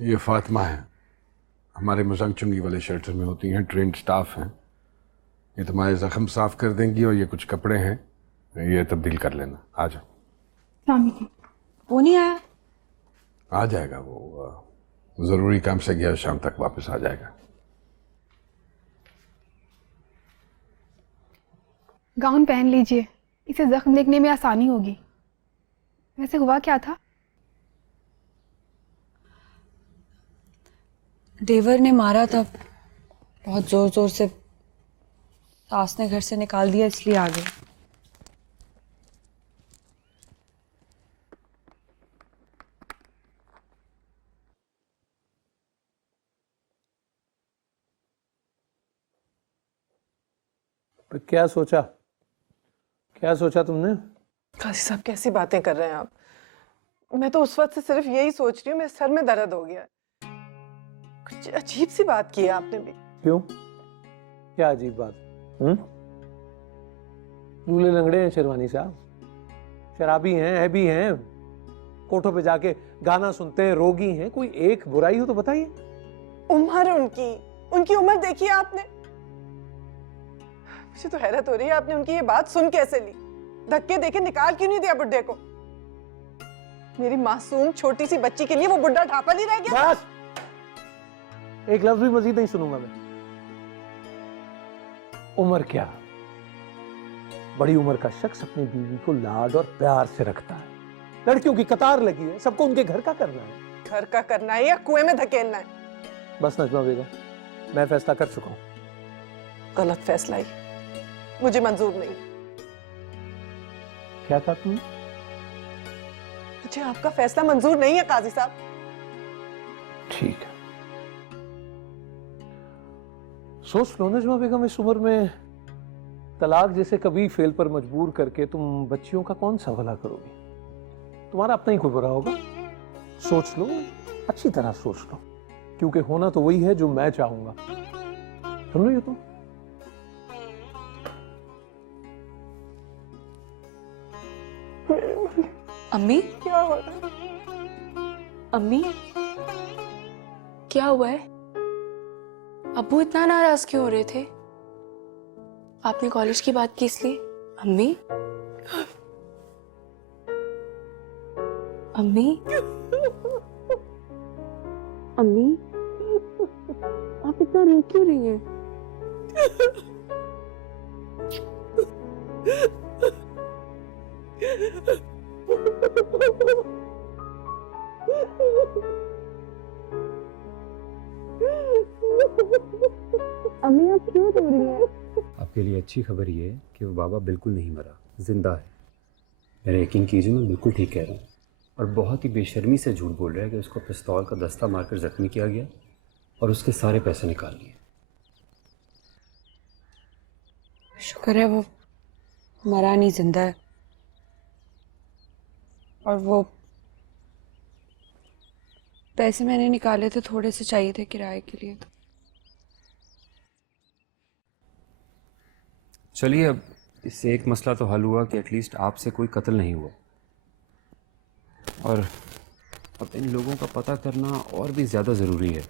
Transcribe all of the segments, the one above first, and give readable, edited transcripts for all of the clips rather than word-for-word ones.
ये फातिमा है, हमारे मजाक चुंगी वाले शेल्टर में होती हैं, ट्रेंड स्टाफ हैं। ये तुम्हारे जख्म साफ कर देंगी और ये कुछ कपड़े हैं, ये तब्दील कर लेना। आ जाओ। वो नहीं आया? आ जाएगा वो, ज़रूरी काम से गया, शाम तक वापस आ जाएगा। गाउन पहन लीजिए, इसे जख्म देखने में आसानी होगी। वैसे हुआ क्या था? देवर ने मारा था, बहुत जोर जोर से। सास ने घर से निकाल दिया, इसलिए आ गए। तो क्या सोचा तुमने? काजी साहब कैसी बातें कर रहे हैं आप? मैं तो उस वक्त से सिर्फ यही सोच रही हूँ, मेरे सर में दर्द हो गया। कुछ अजीब सी बात की है आपने भी। क्यों? क्या अजीब बात? लूले लंगड़े हैं शेरवानी साहब, शराबी हैं, ऐबी हैं, कोठों पे जाके गाना सुनते हैं, रोगी हैं। कोई एक बुराई हो तो बताइए। उम्र उनकी उम्र देखी है आपने? मुझे तो हैरत हो रही है, आपने उनकी ये बात सुन कैसे ली? धक्के देके निकाल क्यों नहीं दिया बुड्ढे को? मेरी मासूम छोटी सी बच्ची के लिए वो बुड्ढा ढापा नहीं रह गया? बस, एक लफ्ज भी मजीद नहीं सुनूंगा मैं। उम्र क्या? बड़ी उम्र का शख्स अपनी बीवी को लाड और प्यार से रखता है। लड़कियों की कतार लगी है, सबको उनके घर का करना है। घर का करना है या कुएं में धकेलना है? बस नजमा बेगम, मैं फैसला कर चुका हूं। गलत फैसला ही, मुझे मंजूर नहीं। क्या कहा तुमने? मुझे आपका फैसला मंजूर नहीं है काजी साहब। ठीक है, सोच लो नजमा बेगम, इस उम्र में तलाक जैसे कभी फेल पर मजबूर करके तुम बच्चियों का कौन सा भला करोगी? तुम्हारा अपना ही कोई बुरा होगा। सोच लो, अच्छी तरह सोच लो, क्योंकि होना तो वही है जो मैं चाहूंगा। सुन लो ये तुम। अम्मी, क्या हो रहा है? अम्मी, क्या हुआ है? अब्बू इतना नाराज क्यों हो रहे थे? आपने कॉलेज की बात की इसलिए? अम्मी, अम्मी, अम्मी, आप इतना रो क्यों रही हैं? अम्मी, आप क्यों रो रही हैं? आपके लिए अच्छी खबर ये है कि वो बाबा बिल्कुल नहीं मरा, जिंदा है। मेरा यकीन कीजिए, मैं बिल्कुल ठीक कह रहा हूँ। और बहुत ही बेशर्मी से झूठ बोल रहा है कि उसको पिस्तौल का दस्ता मारकर जख्मी किया गया और उसके सारे पैसे निकाल लिए। शुक्र है वो मरा नहीं, जिंदा है। और वो पैसे मैंने निकाले थे, थोड़े से चाहिए थे किराए के लिए। तो चलिए, अब इससे एक मसला तो हल हुआ कि एटलीस्ट आपसे कोई कत्ल नहीं हुआ। और अब इन लोगों का पता करना और भी ज़्यादा ज़रूरी है,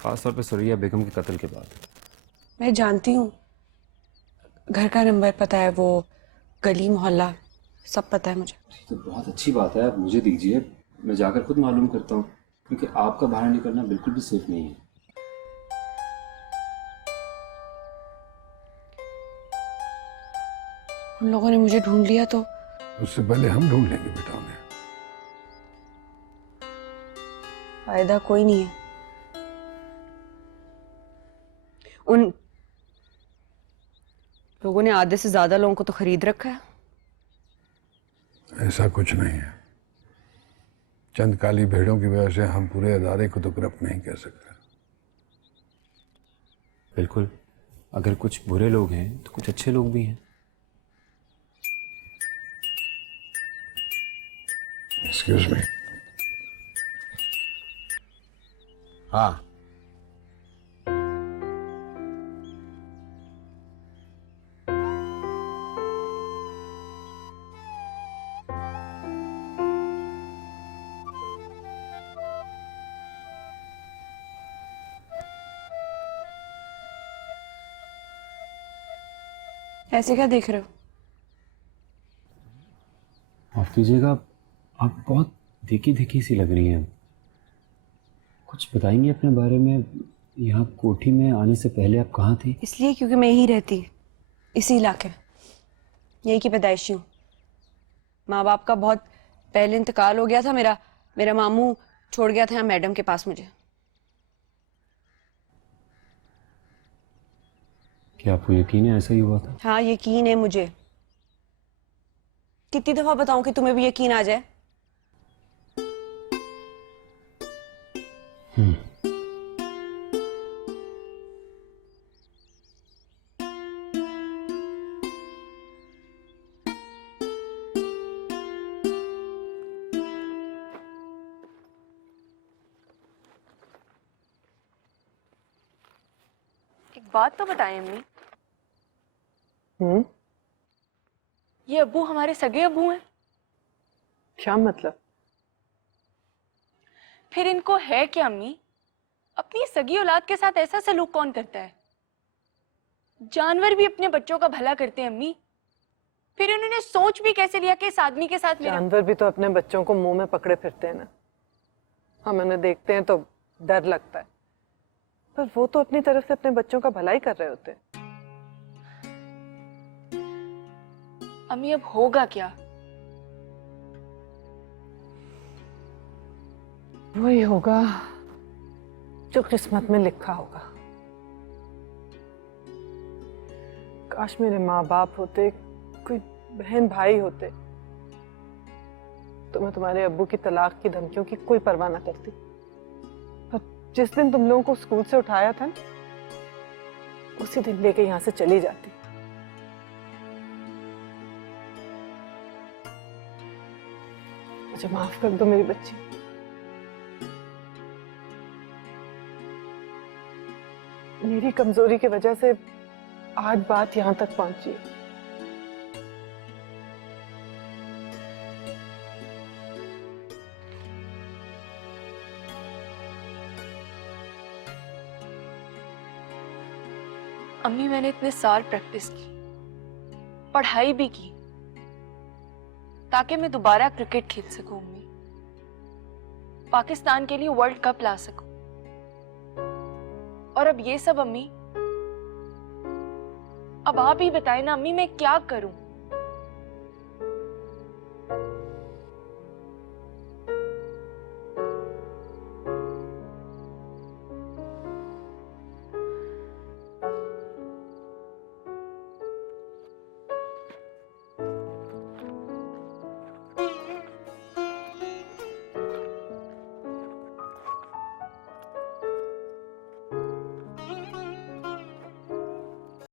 ख़ासतौर पर सुरैया बेगम के कत्ल के बाद। मैं जानती हूँ, घर का नंबर पता है, वो गली मोहल्ला सब पता है मुझे। तो बहुत अच्छी बात है, आप मुझे दीजिए, मैं जाकर खुद मालूम करता हूँ, क्योंकि आपका बाहर निकलना बिल्कुल भी सेफ नहीं है। उन लोगों ने मुझे ढूंढ लिया तो उससे पहले हम ढूंढ लेंगे बेटा उन्हें। फायदा कोई नहीं है। उन लोगों ने आधे से ज्यादा लोगों को तो खरीद रखा है। ऐसा कुछ नहीं है, चंद काली भेड़ों की वजह से हम पूरे अदारे को तो ग्रफ्त नहीं कह सकते। बिल्कुल, अगर कुछ बुरे लोग हैं तो कुछ अच्छे लोग भी हैं। Excuse me. हाँ, ऐसे क्या देख रहे हो? माफ कीजिएगा, आप बहुत देखी देखी सी लग रही हैं। कुछ बताएंगे अपने बारे में? यहाँ कोठी में आने से पहले आप कहाँ थी? इसलिए क्योंकि मैं यहीं रहती, इसी इलाके में, यहीं की पैदाइशी हूँ। माँ बाप का बहुत पहले इंतकाल हो गया था। मेरा मामू छोड़ गया था यहाँ मैडम के पास मुझे। क्या आपको यकीन है ऐसा ही हुआ था? हाँ, यकीन है मुझे। कितनी दफा बताऊं कि तुम्हें भी यकीन आ जाए? एक बात तो बताएं अम्मी, ये अब्बू हमारे सगे अब्बू हैं? क्या मतलब? फिर इनको है क्या अम्मी? अपनी सगी औलाद के साथ ऐसा सलूक कौन करता है? जानवर भी अपने बच्चों का भला करते हैं अम्मी। फिर उन्होंने सोच भी कैसे लिया कि इस आदमी के साथ मेरा... जानवर भी तो अपने बच्चों को मुंह में पकड़े फिरते हैं ना। हम उन्हें देखते हैं तो डर लगता है, पर वो तो अपनी तरफ से अपने बच्चों का भला ही कर रहे होते हैं। अम्मी अब होगा क्या? वही होगा जो किस्मत में लिखा होगा। काश मेरे माँ बाप होते, कोई बहन भाई होते, तो मैं तुम्हारे अब्बू की तलाक की धमकियों की कोई परवाह ना करती। पर जिस दिन तुम लोगों को स्कूल से उठाया था ना, उसी दिन लेके यहाँ से चली जाती। मुझे माफ कर दो मेरी बच्ची। मेरी कमजोरी की वजह से आज बात यहां तक पहुंची है। अम्मी मैंने इतने साल प्रैक्टिस की, पढ़ाई भी की, ताकि मैं दोबारा क्रिकेट खेल सकूं अम्मी, पाकिस्तान के लिए वर्ल्ड कप ला सकूं। और अब ये सब अम्मी, अब आप ही बताएं ना अम्मी, मैं क्या करूं?